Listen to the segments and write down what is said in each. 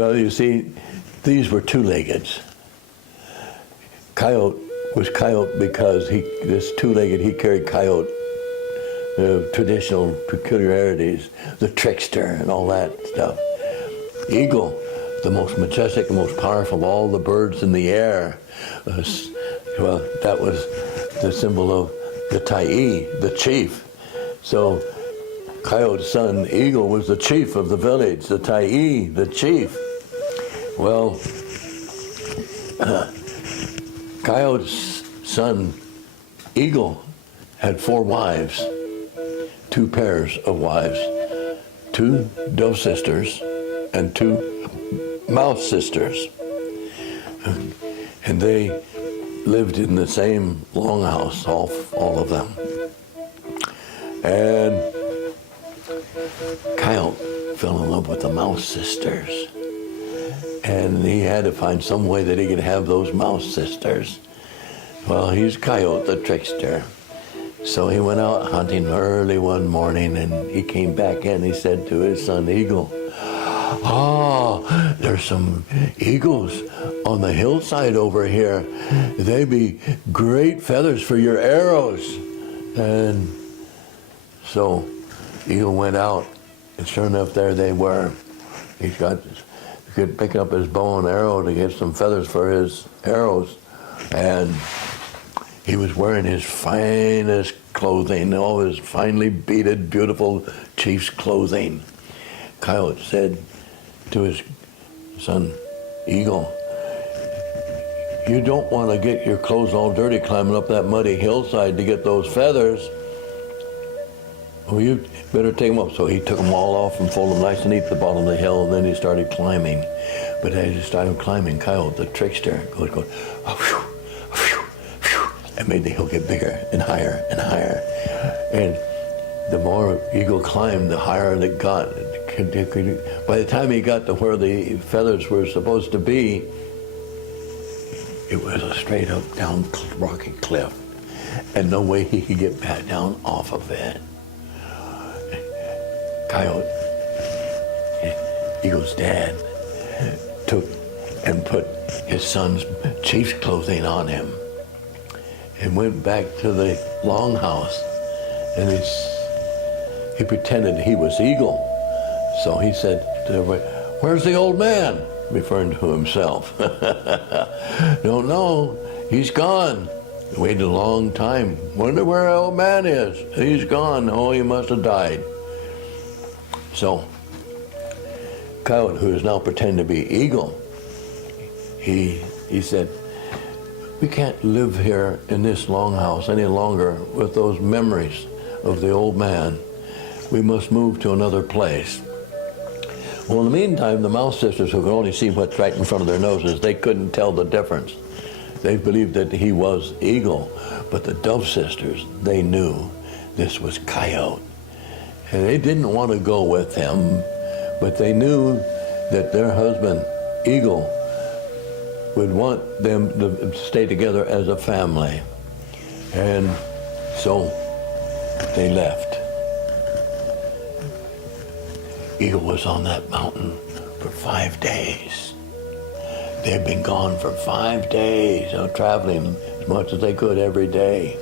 Well, you see, these were two-leggeds. Coyote was Coyote because this two-legged, he carried Coyote traditional peculiarities, the trickster and all that stuff. Eagle, the most majestic, the most powerful of all the birds in the air. Well, that was the symbol of the Tyee, the chief. So Coyote's son, Eagle, was the chief of the village, the Tyee, the chief. Well, Coyote's son, Eagle, had 4 wives, 2 pairs of wives, 2 dove sisters and 2 mouse sisters. And they lived in the same longhouse, all of them. And Coyote fell in love with the mouse sisters. And he had to find some way that he could have those mouse sisters. Well, he's Coyote, the trickster. So he went out hunting early one morning, and he came back in. He said to his son Eagle, there's some eagles on the hillside over here. They'd be great feathers for your arrows. And so Eagle went out, and sure enough, there they were. He could pick up his bow and arrow to get some feathers for his arrows. And he was wearing his finest clothing, all his finely beaded, beautiful chief's clothing. Coyote said to his son, Eagle, you don't want to get your clothes all dirty climbing up that muddy hillside to get those feathers. Well, you better take them up. So he took them all off and folded them nice and neat at the bottom of the hill, and then he started climbing. But as he started climbing, Coyote, the trickster, goes, and made the hill get bigger and higher and higher. And the more Eagle climbed, the higher it got. By the time he got to where the feathers were supposed to be, it was a straight up down rocky cliff, and no way he could get back down off of it. Coyote, Eagle's dad, took and put his son's chief's clothing on him and went back to the longhouse, and he pretended he was Eagle. So he said to everybody, where's the old man? Referring to himself. Don't know, he's gone. Waited a long time. Wonder where the old man is. He's gone. Oh, he must have died. So Coyote, who is now pretending to be Eagle, he said, we can't live here in this longhouse any longer with those memories of the old man. We must move to another place. Well, in the meantime, the mouse sisters, who could only see what's right in front of their noses, they couldn't tell the difference. They believed that he was Eagle, but the dove sisters, they knew this was Coyote. And they didn't want to go with him, but they knew that their husband, Eagle, would want them to stay together as a family. And so they left. Eagle was on that mountain for 5 days. They'd been gone for 5 days, traveling as much as they could every day.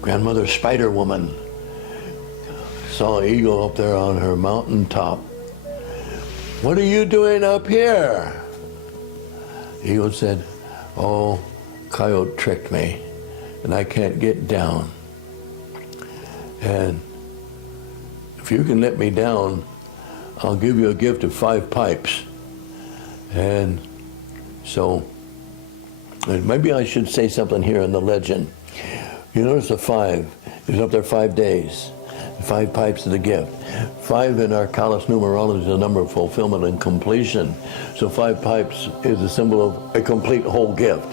Grandmother Spider Woman saw Eagle up there on her mountain top. What are you doing up here? Eagle said, oh, Coyote tricked me, and I can't get down. And if you can let me down, I'll give you a gift of 5 pipes. And so, maybe I should say something here in the legend. You notice the 5, it's up there 5 days. 5 pipes of the gift. 5 in our Kalos numerology is a number of fulfillment and completion. So 5 pipes is a symbol of a complete whole gift.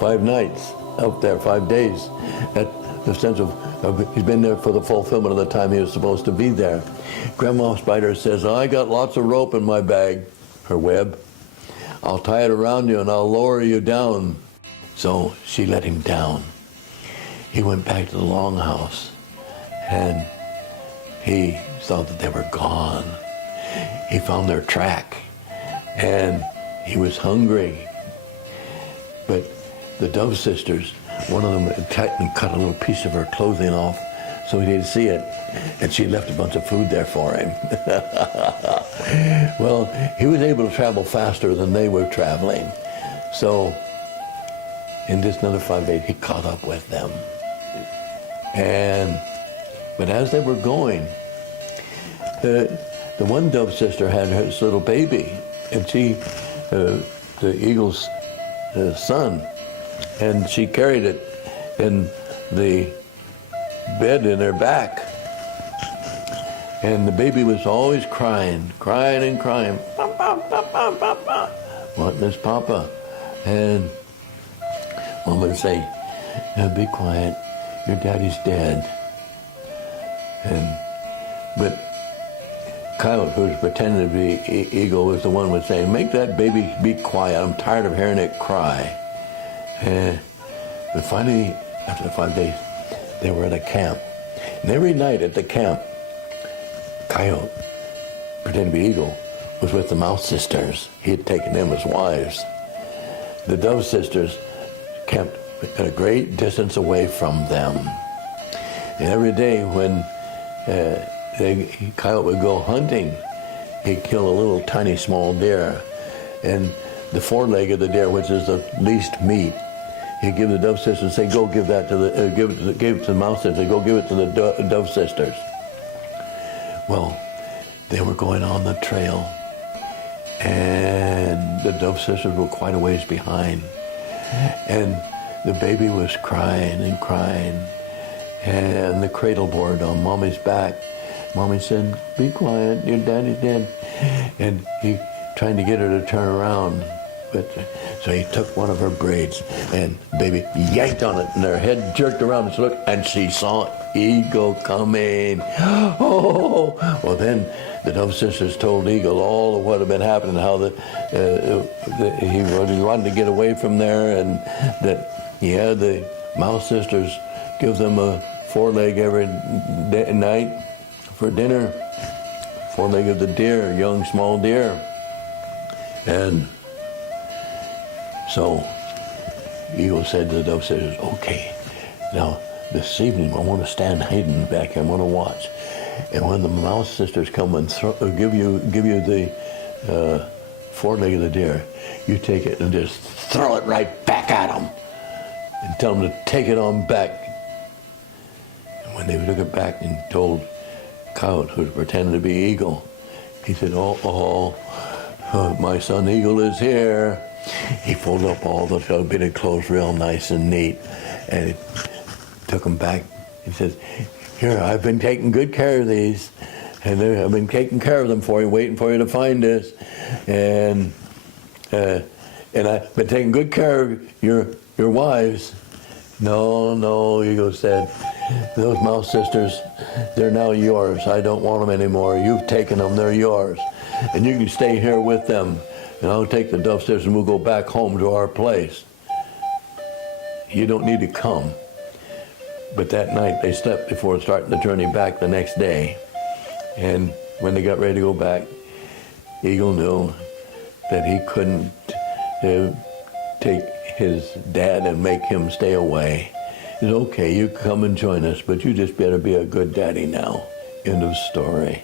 5 nights up there, 5 days. That the sense of he's been there for the fulfillment of the time he was supposed to be there. Grandma Spider says, I got lots of rope in my bag, her web. I'll tie it around you and I'll lower you down. So she let him down. He went back to the longhouse, and he thought that they were gone. he found their track, and he was hungry. But the Dove sisters, one of them had cut a little piece of her clothing off so he didn't see it, and she left a bunch of food there for him. Well, he was able to travel faster than they were traveling. So in just another 5 days, he caught up with them. But as they were going, the one Dove sister had her little baby, and she, the eagle's son, and she carried it in the bed in her back. And the baby was always crying and crying, wanting his papa. And Mom would say, "Now be quiet, your daddy's dead." But Coyote, who was pretending to be Eagle, was the one who was saying, "Make that baby be quiet. I'm tired of hearing it cry." But finally, after 5 days, they were at a camp. And every night at the camp, Coyote, pretending to be Eagle, was with the Mouse sisters. He had taken them as wives. The Dove sisters camped at a great distance away from them. And every day when Coyote would go hunting, he'd kill a little tiny small deer. And the foreleg of the deer, which is the least meat, he'd give the Dove sisters and say, "Go give that to the, give it to the Mouse sisters, go give it to the Dove sisters." Well, they were going on the trail, and the Dove sisters were quite a ways behind. And the baby was crying and crying, and the cradle board on Mommy's back. Mommy said, "Be quiet, your daddy's dead." And he trying to get her to turn around. So he took one of her braids, and baby yanked on it, and her head jerked around, and she looked, and she saw Eagle coming. Oh! Well, then the Dove sisters told Eagle all of what had been happening, how he wanted to get away from there, and that he had the Mouse sisters give them a foreleg every night for dinner, foreleg of the deer, young small deer. And so Eagle said to the Dove sisters, "Okay, now this evening I want to stand hidden back here. I want to watch. And when the Mouse sisters come and give you the foreleg of the deer, you take it and just throw it right back at them and tell them to take it on back." And when they took it back and told Coyote, who was pretending to be Eagle, he said, "Oh, my son Eagle is here." He folded up all the bit clothes real nice and neat, and he took them back. He says, "Here, I've been taking good care of these, and I've been taking care of them for you, waiting for you to find this, and I've been taking good care of your wives." No, Eagle said, "Those Mouse sisters, they're now yours. I don't want them anymore. You've taken them, they're yours. And you can stay here with them. And I'll take the Dove sisters and we'll go back home to our place. You don't need to come." But that night they slept before starting the journey back the next day. And when they got ready to go back, Eagle knew that he couldn't take his dad and make him stay away. He said, "Okay, you come and join us, but you just better be a good daddy now." End of story.